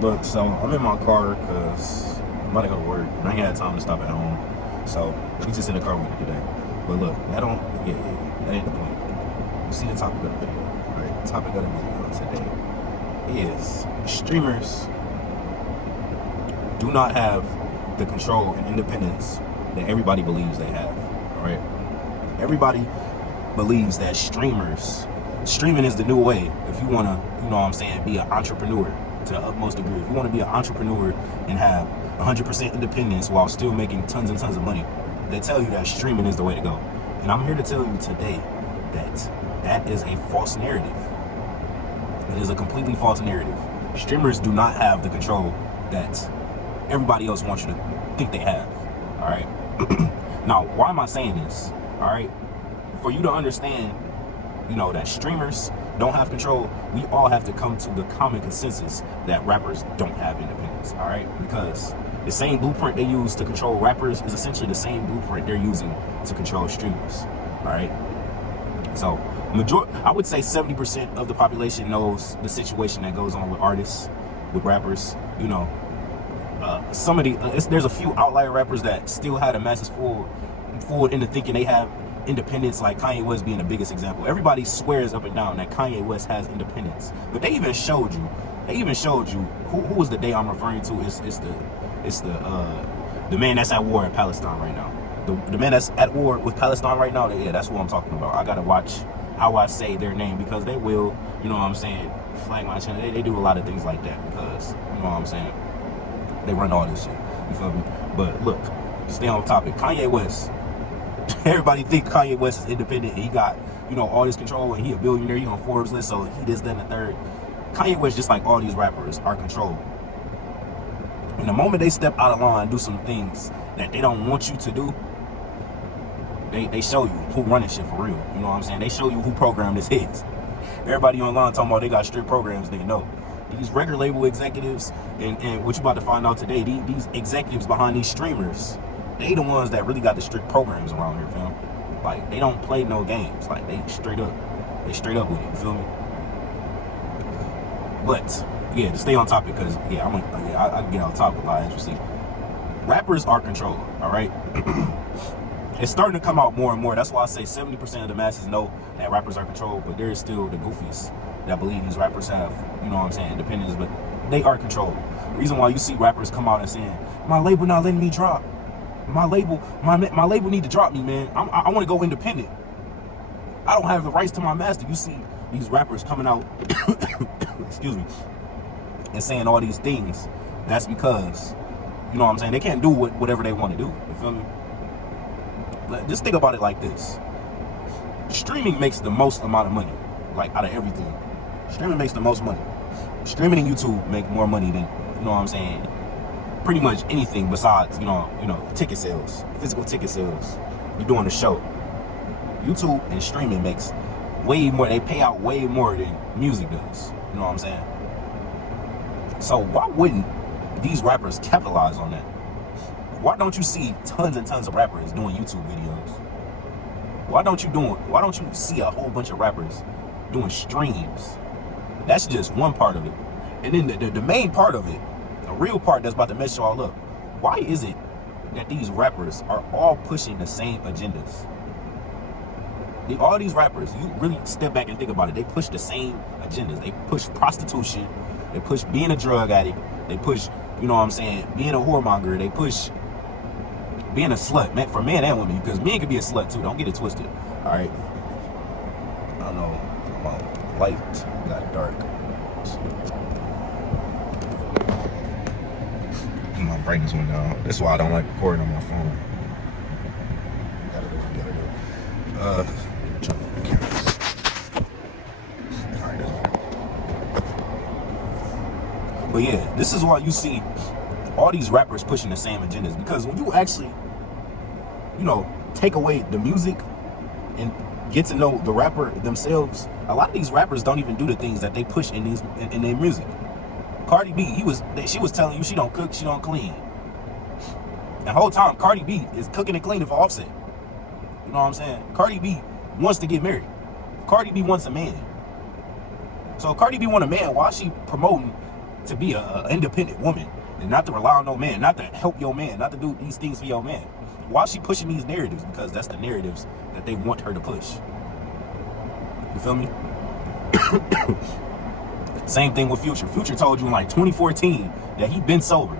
But so I'm in my car because I'm about to go to work and I ain't had time to stop at home. So we just in the car with me today. But look, that don't that ain't the point. You see the topic of the video, right? The topic of the video today is streamers do not have the control and independence that everybody believes they have. Alright? Everybody believes that streaming is the new way if you wanna, you know what I'm saying, be an entrepreneur to the utmost degree. If you want to be an entrepreneur and have 100% independence while still making tons and tons of money, they tell you that streaming is the way to go. And I'm here to tell you today that that is a false narrative. It is a completely false narrative. Streamers do not have the control that everybody else wants you to think they have. All right. Now, why am I saying this? All right. For you to understand, you know, that streamers don't have control, we all have to come to the common consensus that rappers don't have independence, all right? Because the same blueprint they use to control rappers is essentially the same blueprint they're using to control streamers, all right? So, I would say 70% of the population knows the situation that goes on with artists, with rappers, you know. Some of there's a few outlier rappers that still had the masses forward into thinking they have independence, like Kanye West being the biggest example. Everybody swears up and down that Kanye West has independence, but they even showed you who was the day I'm referring to. It's the man that's at war in Palestine right now. The man that's at war with Palestine right now. Yeah, that's what I'm talking about. I gotta watch how I say their name because they will, you know what I'm saying, flag my channel. They do a lot of things like that because, you know what I'm saying, they run all this shit. You feel me? But look, stay on topic. Kanye West. Everybody think Kanye West is independent. He got, you know, all this control and he a billionaire. He on Forbes list, so he this, that, and the third. Kanye West, just like all these rappers, are controlled. And the moment they step out of line, do some things that they don't want you to do, they show you who running shit for real. You know what I'm saying? They show you who programmed this hits. Everybody online talking about they got strict programs, they know. These record label executives and what you about to find out today, these executives behind these streamers, they the ones that really got the strict programs around here, fam. Like, they don't play no games. Like, they straight up with it, you feel me? But, yeah, to stay on topic, because, yeah, I can get on topic a lot, as you see. Rappers are controlled, all right? It's starting to come out more and more. That's why I say 70% of the masses know that rappers are controlled, but there is still the goofies that believe these rappers have, you know what I'm saying, independence, but they are controlled. The reason why you see rappers come out and saying, my label not letting me drop. My label need to drop me, man. I want to go independent. I don't have the rights to my master. You see these rappers coming out, excuse me, and saying all these things. That's because, you know what I'm saying, they can't do whatever they want to do. You feel me? Just think about it like this. Streaming makes the most amount of money, like out of everything. Streaming makes the most money. Streaming and YouTube make more money than, you know what I'm saying, pretty much anything besides, you know, ticket sales, physical ticket sales. You're doing the show. YouTube and streaming makes way more. They pay out way more than music does. You know what I'm saying? So why wouldn't these rappers capitalize on that? Why don't you see tons and tons of rappers doing YouTube videos? Why don't you see a whole bunch of rappers doing streams? That's just one part of it. And then the main part of it, the real part that's about to mess y'all up. Why is it that these rappers are all pushing the same agendas? All these rappers, you really step back and think about it, they push the same agendas. They push prostitution, they push being a drug addict, they push, you know what I'm saying, being a whoremonger, they push being a slut, man, for men and women, because men can be a slut too, don't get it twisted, all right? I don't know, my light got dark. My brightness went down. That's why I don't like recording on my phone. Gotta go. But yeah, this is why you see all these rappers pushing the same agendas, because when you actually, you know, take away the music and get to know the rapper themselves, a lot of these rappers don't even do the things that they push in their music. Cardi B, she was telling you she don't cook, she don't clean. The whole time Cardi B is cooking and cleaning for Offset. You know what I'm saying? Cardi B wants to get married. Cardi B wants a man. So Cardi B want a man, why is she promoting to be a independent woman and not to rely on no man, not to help your man, not to do these things for your man. Why is she pushing these narratives? Because that's the narratives that they want her to push. You feel me? Same thing with Future. Future told you in like 2014 that he been sober.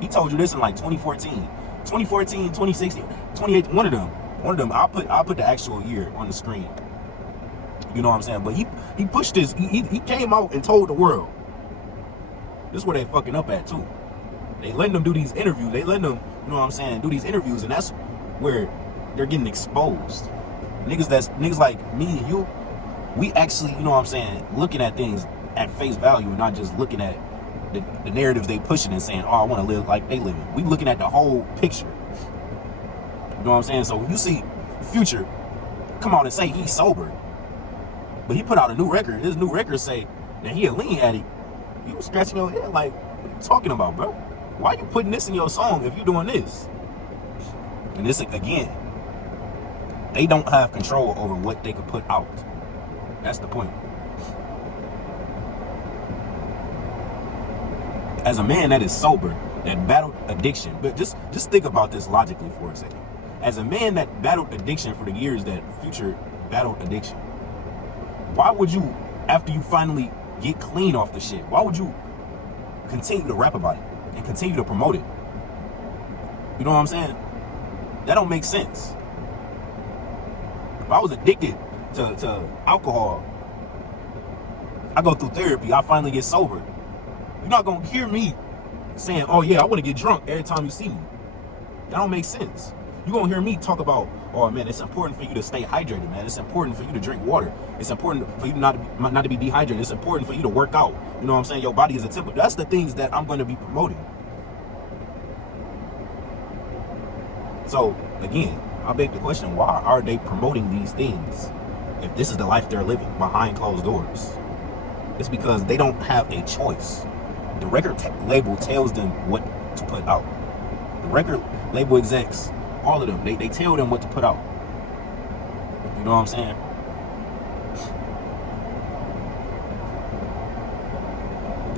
He told you this in like 2014. 2014, 2016, 2018, one of them. I'll put the actual year on the screen. You know what I'm saying? But he pushed this, he came out and told the world. This is where they fucking up at too. They letting them do these interviews. They letting them, you know what I'm saying, do these interviews, and that's where they're getting exposed. Niggas like me and you, we actually, you know what I'm saying, looking at things at face value and not just looking at the narratives they pushing and saying, oh, I want to live like they living. We looking at the whole picture. You know what I'm saying? So when you see Future come out and say he's sober, but he put out a new record, his new record say that he a lean addict, you scratching your head like, what are you talking about, bro? Why are you putting this in your song if you doing this? And this, again, they don't have control over what they could put out. That's the point. As a man that is sober, that battled addiction, but just think about this logically for a second. As a man that battled addiction for the years that Future battled addiction, why would you, after you finally get clean off the shit, why would you continue to rap about it and continue to promote it? You know what I'm saying? That don't make sense. If I was addicted to alcohol, I go through therapy, I finally get sober. You're not gonna hear me saying, oh yeah, I wanna get drunk every time you see me. That don't make sense. You're gonna hear me talk about, oh man, it's important for you to stay hydrated, man. It's important for you to drink water. It's important for you not to be dehydrated. It's important for you to work out. You know what I'm saying? Your body is a temple. That's the things that I'm gonna be promoting. So again, I beg the question, why are they promoting these things if this is the life they're living behind closed doors? It's because they don't have a choice. The record label tells them what to put out. The record label execs, all of them, they tell them what to put out. You know what I'm saying?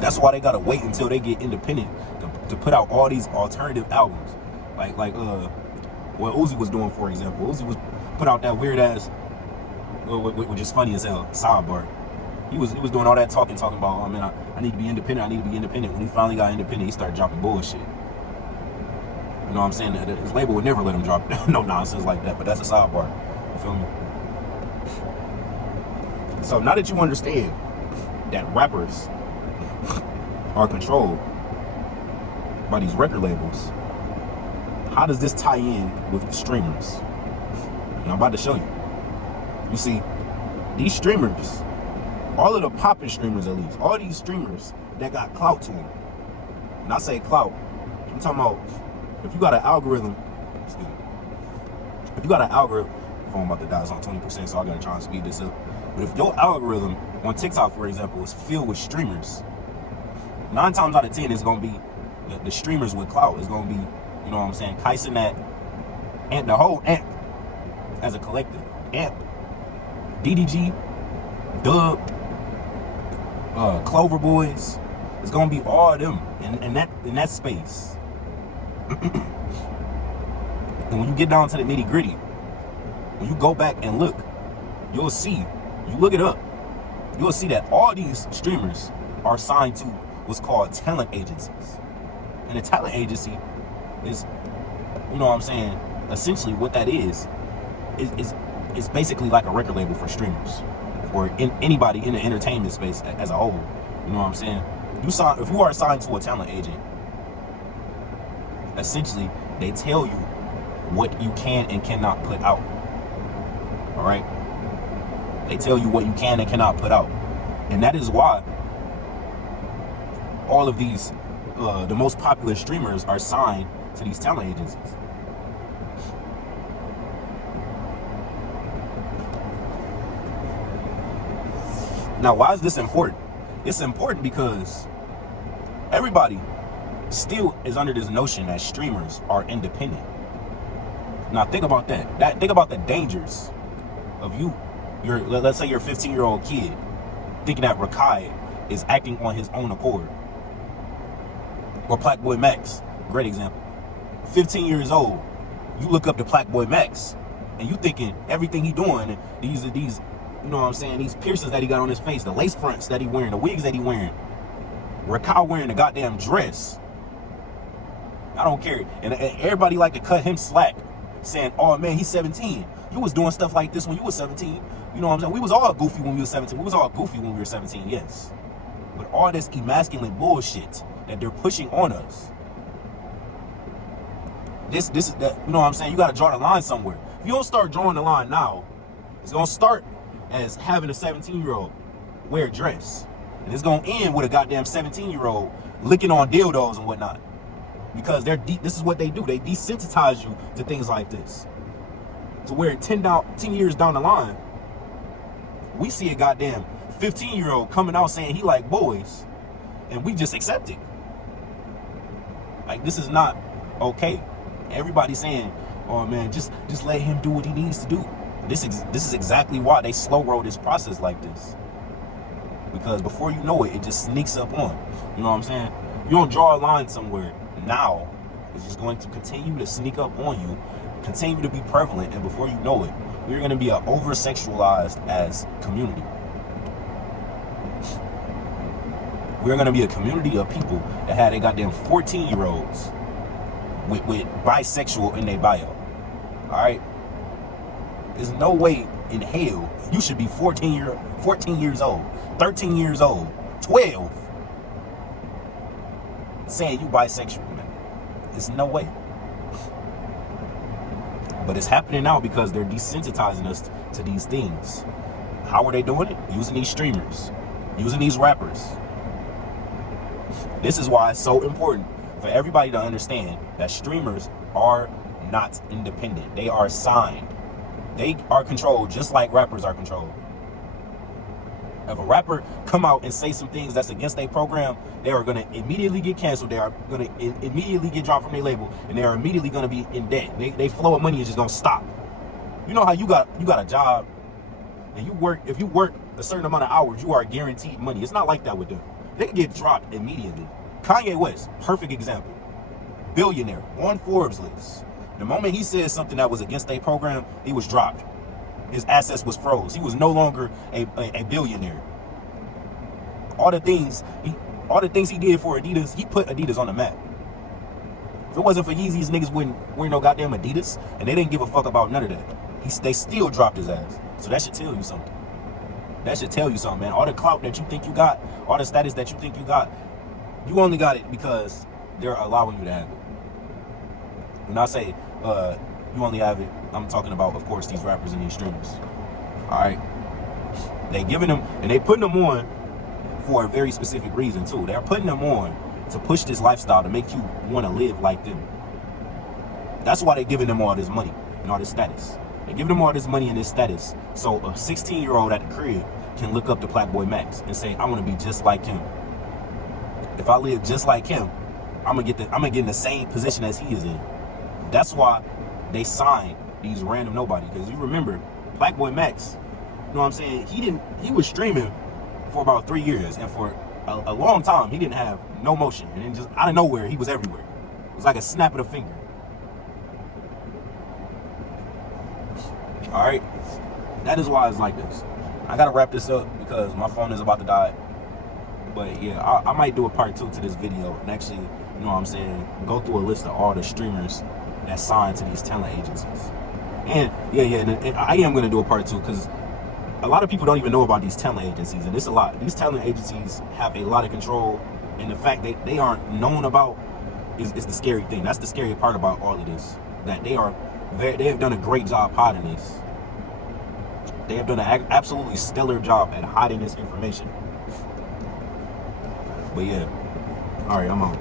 That's why they gotta wait until they get independent to put out all these alternative albums. Like what Uzi was doing, for example. Uzi was put out that weird ass, which is funny as hell, sidebar. He was doing all that talking about, oh man, I need to be independent, When he finally got independent, he started dropping bullshit. You know what I'm saying? His label would never let him drop no nonsense like that, but that's a sidebar. You feel me? So now that you understand that rappers are controlled by these record labels, how does this tie in with streamers? And I'm about to show you. You see, these streamers, all of the poppin' streamers at least, all these streamers that got clout to them. And I say clout, I'm talking about if you got an algorithm, if you got an algorithm, phone about to die, it's on 20%, so I gotta try and speed this up. But if your algorithm on TikTok, for example, is filled with streamers, 9 times out of 10 it's gonna be the streamers with clout. It's gonna be, you know what I'm saying, Kaizenat, and the whole AMP as a collective. AMP, DDG, Dub, Clover Boys. It's gonna be all of them in that space. And when you get down to the nitty gritty, when you go back and look, you'll see, you look it up, you'll see that all these streamers are signed to what's called talent agencies. And a talent agency is, you know what I'm saying, essentially what that is basically like a record label for streamers or anybody in the entertainment space as a whole. You know what I'm saying? If you are assigned to a talent agent, essentially they tell you what you can and cannot put out. All right? They tell you what you can and cannot put out. And that is why all of these, the most popular streamers are signed to these talent agencies. Now, why is this important? It's important because everybody still is under this notion that streamers are independent. Now, think about that. Think about the dangers of let's say you're a 15-year-old kid thinking that Rakai is acting on his own accord. Or Plaque Max, great example. 15 years old, you look up to Plaque Max, and you thinking everything he doing, these, you know what I'm saying, these piercings that he got on his face, the lace fronts that he wearing, the wigs that he wearing, Raquel wearing the goddamn dress. I don't care. And everybody like to cut him slack, saying, oh man, he's 17. You was doing stuff like this when you was 17. You know what I'm saying? We was all goofy when we was 17. We was all goofy when we were 17, yes. But all this emasculine bullshit that they're pushing on us. This is that, you know what I'm saying? You gotta draw the line somewhere. If you don't start drawing the line now, it's gonna start as having a 17-year-old wear a dress. And it's gonna end with a goddamn 17-year-old licking on dildos and whatnot. Because this is what they do. They desensitize you to things like this. To where 10 years down the line, we see a goddamn 15-year-old coming out saying he like boys, and we just accept it. Like, this is not okay. Everybody's saying, oh man, just let him do what he needs to do. This is exactly why they slow roll this process like this. Because before you know it, it just sneaks up on. You know what I'm saying? You don't draw a line somewhere now, it's just going to continue to sneak up on you, continue to be prevalent, and before you know it, we're going to be over-sexualized as community. We're going to be a community of people that had a goddamn 14-year-olds with bisexual in their bio. Alright? There's no way in hell you should be 14 years old, 13 years old, 12, saying you bisexual, man. There's no way. But it's happening now because they're desensitizing us to these things. How are they doing it? Using these streamers, using these rappers. This is why it's so important for everybody to understand that streamers are not independent. They are signed. They are controlled just like rappers are controlled. If a rapper come out and say some things that's against their program, they are going to immediately get canceled. They are going to immediately get dropped from their label, and they are immediately going to be in debt. They flow of money is just going to stop. You know how you got a job, and if you work a certain amount of hours, you are guaranteed money. It's not like that with them. They can get dropped immediately. Kanye West, perfect example. Billionaire, on Forbes list. The moment he said something that was against their program, he was dropped. His assets was froze. He was no longer a billionaire. All the things he did for Adidas, he put Adidas on the map. If it wasn't for Yeezys, niggas wouldn't wear no goddamn Adidas, and they didn't give a fuck about none of that. They still dropped his ass. So that should tell you something. That should tell you something, man. All the clout that you think you got, all the status that you think you got, you only got it because they're allowing you to have it. When I say you only have it, I'm talking about, of course, these rappers and these streamers. All right, they giving them, and they putting them on for a very specific reason too. They're putting them on to push this lifestyle to make you want to live like them. That's why they're giving them all this money and all this status. They're giving them all this money and this status, so a 16-year-old at the crib can look up to Plaque Max and say, I want to be just like him. If I live just like him, I'm gonna get in the same position as he is in. That's why they signed these random nobody. Because you remember, Plaque Max, you know what I'm saying? He was streaming for about 3 years, and for a long time, he didn't have no motion. And then just out of nowhere, he was everywhere. It was like a snap of the finger. All right, that is why it's like this. I gotta wrap this up because my phone is about to die. But yeah, I might do a part 2 to this video and actually, you know what I'm saying, go through a list of all the streamers that signed to these talent agencies. And and I am gonna do a part 2 because a lot of people don't even know about these talent agencies, and it's a lot. These talent agencies have a lot of control, and the fact that they aren't known about is the scary thing. That's the scary part about all of this. That they have done a great job hiding this. They have done an absolutely stellar job at hiding this information. But yeah, all right, I'm out.